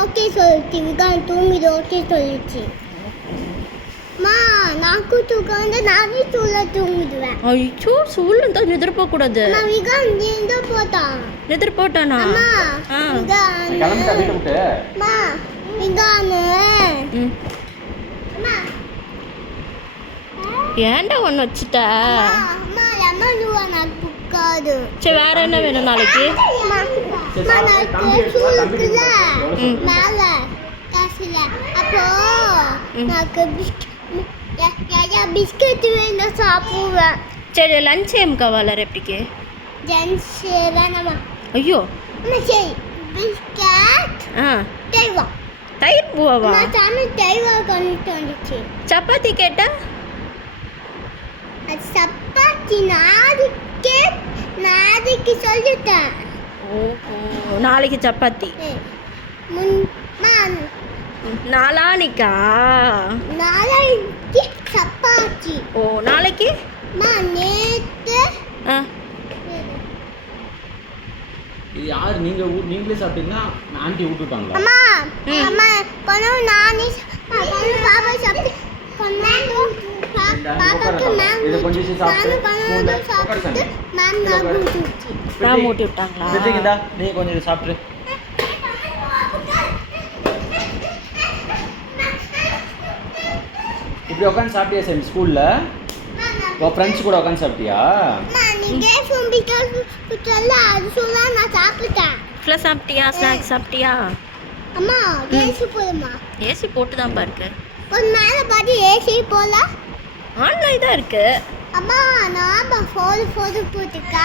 Okay சொல்லிச்சு. Wigan தூங்கிது okay சொல்லிச்சு. அம்மா நான் தூக்கம் வந்து நானே தூங்கிடுவேன். ஐயோ சூழ்நிலை நிதிரப்போக்கூடாது. நான் விகான் நின்று போட்டான். நிதிரப்போட்டானா? அம்மா ஆ விகான் கிளம்பிட்டா வீட்டை விட்டு. அம்மா விகான் ம் அம்மா ஏன்டா ஒன்று வச்சுட்ட? அம்மா லெமன் ஜூஸ் எனக்கு பிடிக்காது. சரி வேற என்ன வேணும் நாளைக்கு? அம்மா நான் இருக்குல்ல மேலே காசுல அப்போ எனக்கு பிஸ்கட் வேணும் சாப்பிடுவேன். சரி லஞ்ச் ఏం కావాలి రేపటికి? ஜென்ஸ் வேணாமா? అయ్యో அம்மா சரி பிஸ்கட் தேவா தயிர் பூவாவா? நான் சாமி தேவா கொண்டு வந்துச்சு. சப்பாத்தி கேட்டா? அது சப்பாத்தி நாளைக்கு சொல்லிட்டேன். ஓஹோ நாளைக்கு சப்பாத்தி. நாளானிக்கா? நாளைக்கு சப்பாத்தி. ஓ நாளைக்கு? நேற்று இது யார் நீங்களே சாப்பிட்டீங்கன்னா ஆண்டி விட்டுட்டாங்களா? அம்மா அம்மா கொஞ்சம் நானே கொஞ்சம் பாப்பா சாப்பிட்டு கொஞ்சம் பாப்பாக்கு மேம் இது கொஞ்சம் சாப்பிட்டு மேம் நான் ஊட்டி நான் மூட்டி விட்டாங்களா? சரிங்கடா நீ கொஞ்சம் இதை சாப்பிட்டு. இப்படி உட்காந்து சாப்பிட்டியா சார் ஸ்கூல்ல? உன் ஃப்ரெண்ட்ஸ் கூட உட்காந்து சாப்பிட்டியா? ஃபுல்லாக சாப்பிட்டியா? ஸ்நாக்ஸ் சாப்பிட்டியா? அம்மா ஏசி போடுமா? ஏசி போட்டு தான் இருக்கு. ஒரு மேலே பாதி ஏசி போல ஆன்லைன் தான் இருக்கு. அம்மா நான் ஃபோன் போட்டுக்கா